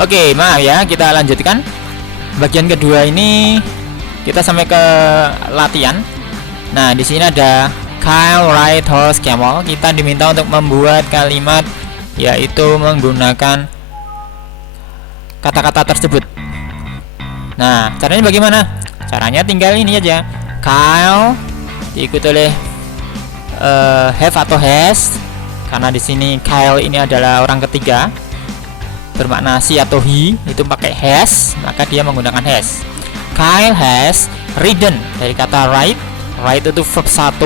Oke, maaf ya, kita lanjutkan. Bagian kedua ini kita sampai ke latihan. Nah, di sini ada Kyle ride horse camel. Kita diminta untuk membuat kalimat yaitu menggunakan kata-kata tersebut. Nah, caranya bagaimana? Caranya tinggal ini aja. Kyle diikuti oleh have atau has, karena di sini Kyle ini adalah orang ketiga, bermakna si atau he, itu pakai has, maka dia menggunakan has. Kyle has ridden, dari kata ride. Ride itu verb 1,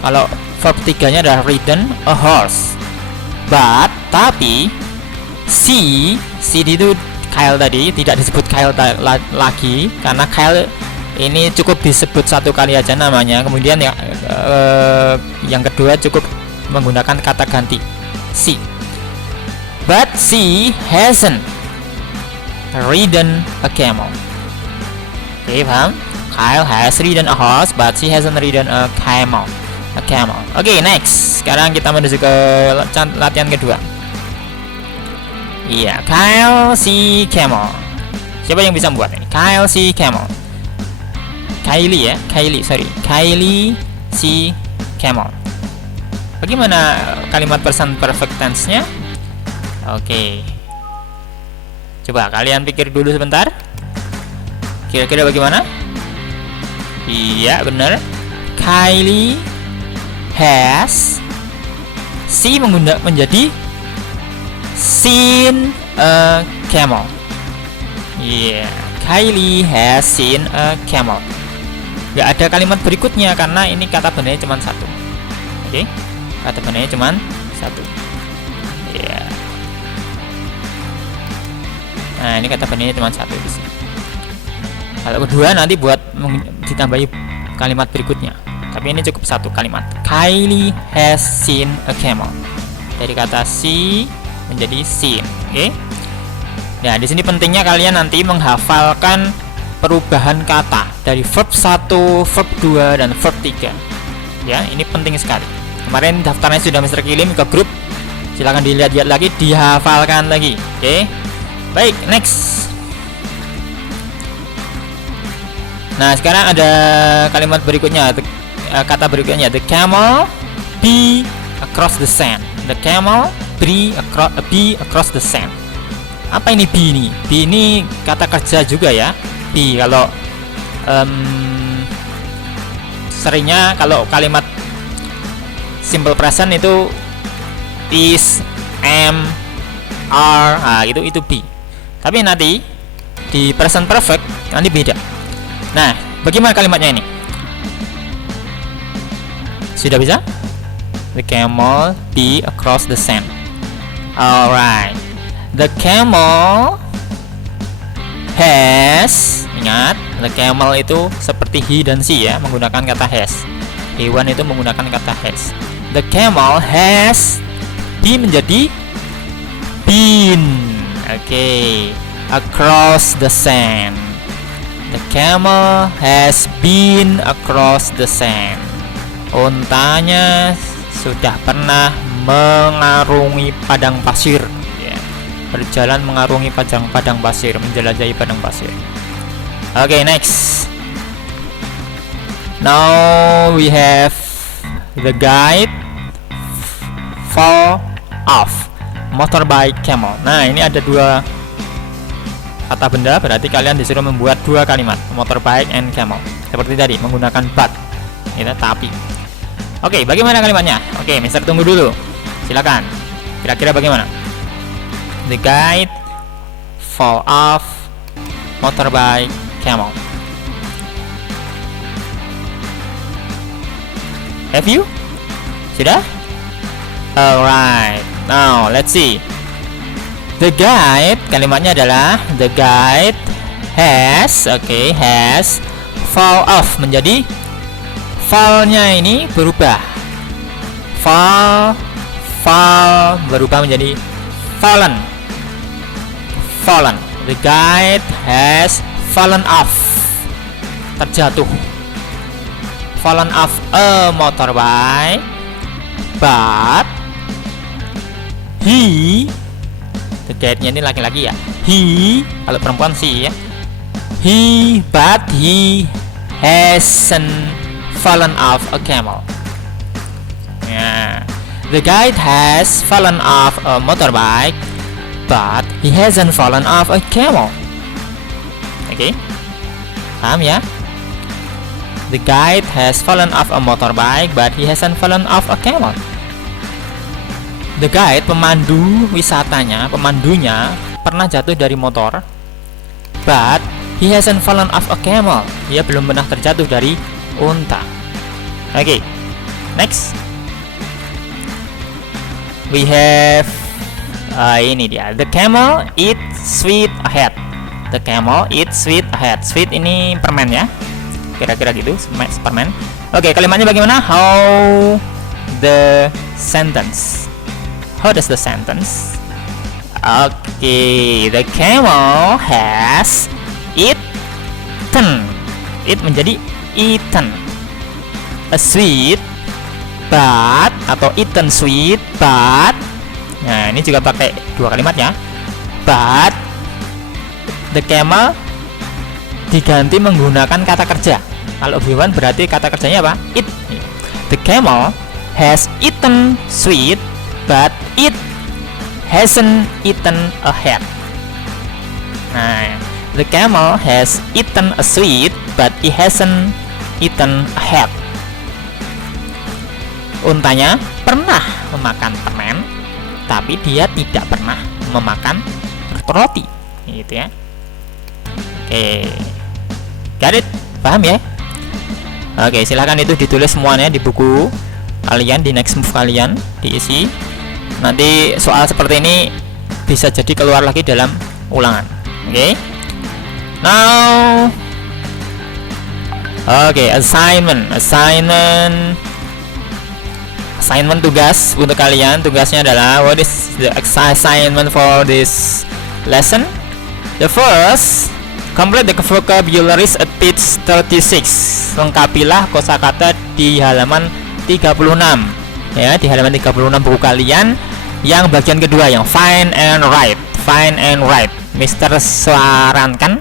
kalau verb 3 nya adalah ridden a horse. But, tapi si itu Kyle tadi tidak disebut Kyle lagi, karena Kyle ini cukup disebut satu kali aja namanya. Kemudian yang kedua cukup menggunakan kata ganti si. But she hasn't ridden a camel. Oke, paham? Kyle has ridden a horse, but she hasn't ridden a camel. Oke, next. Sekarang kita menuju ke latihan kedua. Iya, Kyle see camel. Siapa yang bisa membuat ini? Kyle see camel. Kylie see camel. Bagaimana kalimat present perfect tense-nya? Oke. Coba kalian pikir dulu sebentar. Kira-kira bagaimana? Iya, benar. Kylie has menjadi seen a camel. Yeah, Kylie has seen a camel. Gak ada kalimat berikutnya karena ini kata benarnya cuma satu. Oke, kata benarnya cuma satu. Yeah. Nah, ini kata benarnya cuma satu di sini. Kalau kedua nanti buat ditambahi kalimat berikutnya. Tapi ini cukup satu kalimat. Kylie has seen a camel. Dari kata see menjadi seen. Oke. Nah, di sini pentingnya kalian nanti menghafalkan perubahan kata dari verb 1, verb 2 dan verb 3. Ya, ini penting sekali. Kemarin daftarnya sudah Mr. kirim ke grup. Silahkan dilihat-lihat lagi, dihafalkan lagi. Oke. Baik, next. Nah, sekarang ada kalimat berikutnya, kata berikutnya. The camel be across the sand. The camel be across the sand. Apa ini be ini? Be ini kata kerja juga ya. Be kalau seringnya kalau kalimat simple present itu is, am, are, nah itu be. Tapi nanti di present perfect nanti beda. Nah, bagaimana kalimatnya ini? Sudah bisa? The camel be across the sand. Alright. The camel has, ingat, the camel itu seperti he dan she ya, menggunakan kata has. Hewan itu menggunakan kata has. The camel has be menjadi been. Oke. Across the sand. The camel has been across the sand. Untanya sudah pernah mengarungi padang pasir. Berjalan mengarungi padang pasir, menjelajahi padang pasir. Okay, next. Now we have the guide fall off motorbike camel. Nah, ini ada dua kata benda, berarti kalian disuruh membuat dua kalimat, motorbike and camel. Seperti tadi, menggunakan but, itu tapi. Oke, bagaimana kalimatnya? Oke, Mister tunggu dulu. Silakan. Kira-kira bagaimana? The guide fall off motorbike camel. Have you? Sudah? Alright. Now, let's see. The guide, kalimatnya adalah the guide has, has fall off, menjadi fall-nya ini berubah. Fall berubah menjadi fallen. The guide has fallen off, terjatuh. Fallen off a motorbike, but he The guide-nya ini laki-laki ya. He, kalau perempuan sih ya. But he hasn't fallen off a camel. Ya. The guide has fallen off a motorbike, but he hasn't fallen off a camel. Oke, paham ya? The guide has fallen off a motorbike, but he hasn't fallen off a camel. The guide, pemandu wisatanya, pemandunya pernah jatuh dari motor, but he hasn't fallen off a camel. Dia belum pernah terjatuh dari unta. Oke, next we have ini dia. The camel eat sweet ahead. The camel eat sweet ahead. Sweet ini permen ya, kira-kira gitu, permen. Oke, kalimatnya bagaimana? How the sentence? How does the sentence? Okay, the camel has eaten. It menjadi eaten a sweet but, atau eaten sweet but. Nah, ini juga pakai dua kalimat ya. But the camel diganti menggunakan kata kerja. Kalau hewan berarti kata kerjanya apa? Eat. The camel has eaten sweet but it hasn't eaten a head. Nah, the camel has eaten a sweet but it hasn't eaten a head. Untanya pernah memakan permen, tapi dia tidak pernah memakan roti, gitu ya. Oke, got it? Paham ya? Oke, silahkan itu ditulis semuanya di buku kalian, di next move kalian diisi. Nanti soal seperti ini bisa jadi keluar lagi dalam ulangan. Oke. Now, assignment tugas untuk kalian. Tugasnya adalah, what is the assignment for this lesson? The first, complete the vocabularies at page 36. Lengkapilah kosakata di halaman 36. Ya, di halaman 36 buku kalian yang bagian kedua, yang find and write. Mister sarankan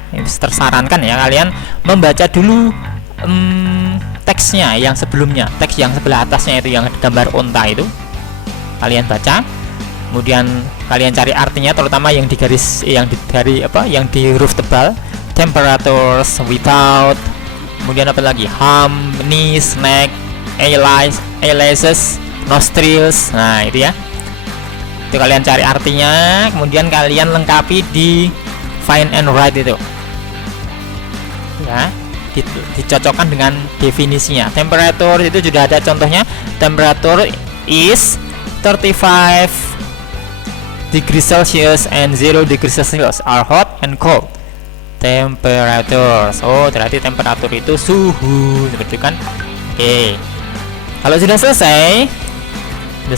ya kalian membaca dulu teksnya yang sebelumnya, teks yang sebelah atasnya itu yang gambar unta itu kalian baca, kemudian kalian cari artinya, terutama yang di garis, yang di huruf tebal. Temperatures, without, kemudian apa lagi, hum, knees, neck, eyelashes, nostrils. Nah, itu ya, itu kalian cari artinya, kemudian kalian lengkapi di find and write itu ya, dicocokkan dengan definisinya. Temperature itu sudah ada contohnya. Temperature is 35 degrees Celsius and 0 degrees Celsius are hot and cold. Temperature, oh berarti temperatur itu suhu, seperti itu kan. Oke, kalau sudah selesai, the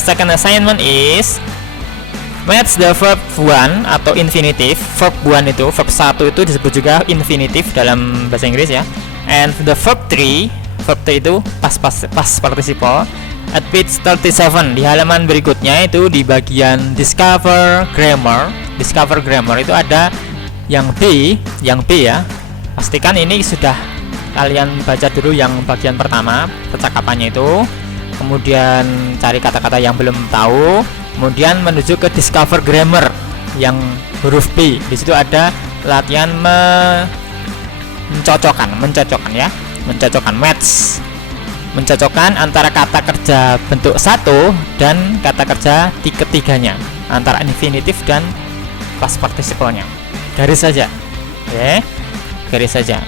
second assignment is match the verb 1 atau infinitive. Verb 1 itu, verb 1 itu disebut juga infinitive dalam bahasa Inggris ya. And the verb 3 itu past participle at page 37. Di halaman berikutnya itu di bagian discover grammar itu ada yang B ya. Pastikan ini sudah kalian baca dulu yang bagian pertama, percakapannya itu. Kemudian cari kata-kata yang belum tahu, kemudian menuju ke discover grammar yang huruf B. Di situ ada latihan mencocokkan ya, mencocokkan antara kata kerja bentuk 1 dan kata kerja ketiganya, antara infinitif dan past participle-nya. Garis saja. Oke, garis saja.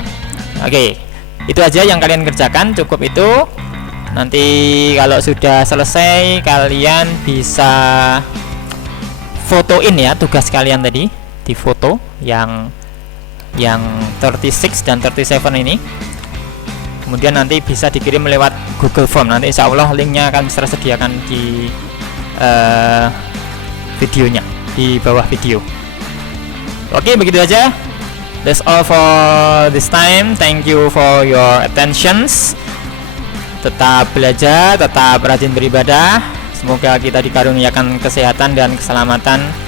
Oke, itu aja yang kalian kerjakan, cukup itu. Nanti kalau sudah selesai kalian bisa fotoin ya tugas kalian tadi, di foto yang 36 dan 37 ini. Kemudian nanti bisa dikirim lewat Google Form. Nanti insya Allah linknya akan tersediakan di videonya, di bawah video. Oke, begitu aja. That's all for this time. Thank you for your attentions. Tetap belajar, tetap rajin beribadah. Semoga kita dikaruniakan kesehatan dan keselamatan